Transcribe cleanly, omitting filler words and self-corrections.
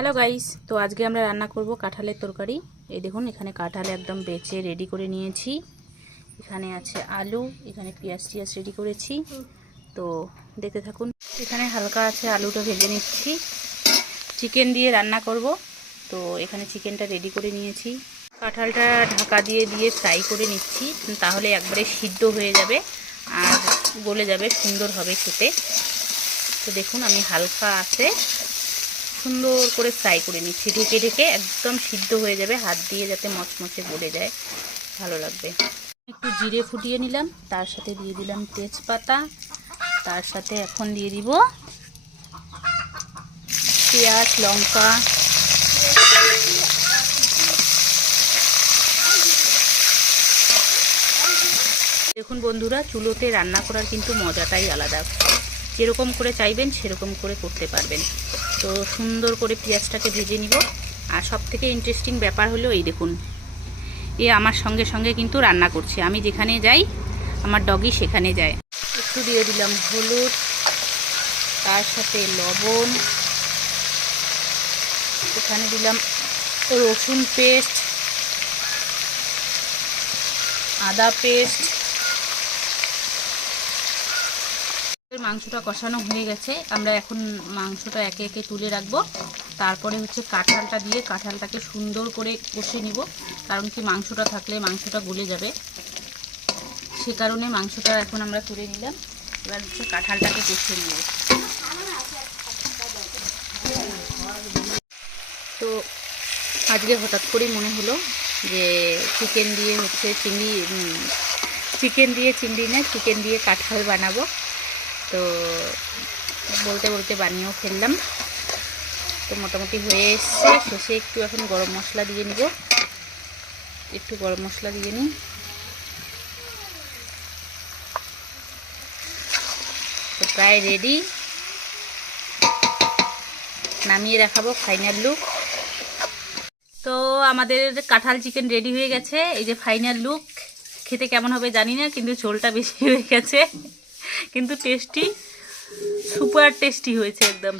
Hello guys, তো আজকে আমরা রান্না করব কাঁঠালের তরকারি। এই দেখুন, এখানে কাঁঠাল একদম বেছে রেডি করে নিয়েছি। এখানে আছে আলু, এখানে পেঁয়াজ টিয়াজ রেডি করেছি। তো দেখতে থাকুন। এখানে হালকা আছে, আলুটা ভেজে নিচ্ছি। চিকেন দিয়ে রান্না করব, তো এখানে চিকেনটা রেডি করে নিয়েছি। কাঁঠালটা ঢাকা দিয়ে দিয়ে ফ্রাই করে নিচ্ছি, তাহলে একবারে সিদ্ধ হয়ে যাবে আর গলে যাবে, সুন্দর হবে খেতে। তো দেখুন, আমি হালকা আছে সুন্দর করে ফ্রাই করে নিচ্ছি, ঢেকে ঢেকে একদম সিদ্ধ হয়ে যাবে, হাত দিয়ে যাতে মচমচে গলে যায়, ভালো লাগবে। একটু জিরে ফুটিয়ে নিলাম, তার সাথে দিয়ে দিলাম তেজপাতা, তার সাথে এখন দিয়ে দিব পেঁয়াজ লঙ্কা। দেখুন বন্ধুরা, চুলোতে রান্না করার কিন্তু মজাটাই আলাদা। যেরকম করে চাইবেন সেরকম করে করতে পারবেন। তো সুন্দর করে পেঁয়াজটাকে ভেজে নিব। আর সব থেকে ইন্টারেস্টিং ব্যাপার হলো, এই দেখুন, এ আমার সঙ্গে সঙ্গে কিন্তু রান্না করছে। আমি যেখানে যাই আমার ডগি সেখানে যায়। একটু দিয়ে দিলাম হলুদ, তার সাথে লবণ, এখানে দিলাম রসুন পেস্ট, আদা পেস্ট। মাংসটা কষানো হয়ে গেছে, আমরা এখন মাংসটা একে একে তুলে রাখবো। তারপরে হচ্ছে কাঁঠালটা দিয়ে কাঁঠালটাকে সুন্দর করে কষে নিব, কারণ কি মাংসটা থাকলে মাংসটা গলে যাবে, সে কারণে মাংসটা এখন আমরা তুলে নিলাম। এবার হচ্ছে কাঁঠালটাকে কষে নিব। তো আজকে হঠাৎ করেই মনে হলো যে চিকেন দিয়ে কাঁঠাল বানাবো। তো বলতে বলতে বানিয়েও ফেললাম। তো মোটামুটি হয়ে এসছে। শেষে একটু এখন গরম মশলা দিয়ে নিব, একটু গরম মশলা দিয়ে নিই। তো প্রায় রেডি, নামিয়ে দেখাবো ফাইনাল লুক। তো আমাদের কাঁঠাল চিকেন রেডি হয়ে গেছে, এই যে ফাইনাল লুক। খেতে কেমন হবে জানি না, কিন্তু ঝোলটা বেশি হয়ে গেছে, কিন্তু টেস্টি, সুপার টেস্টি হয়েছে একদম।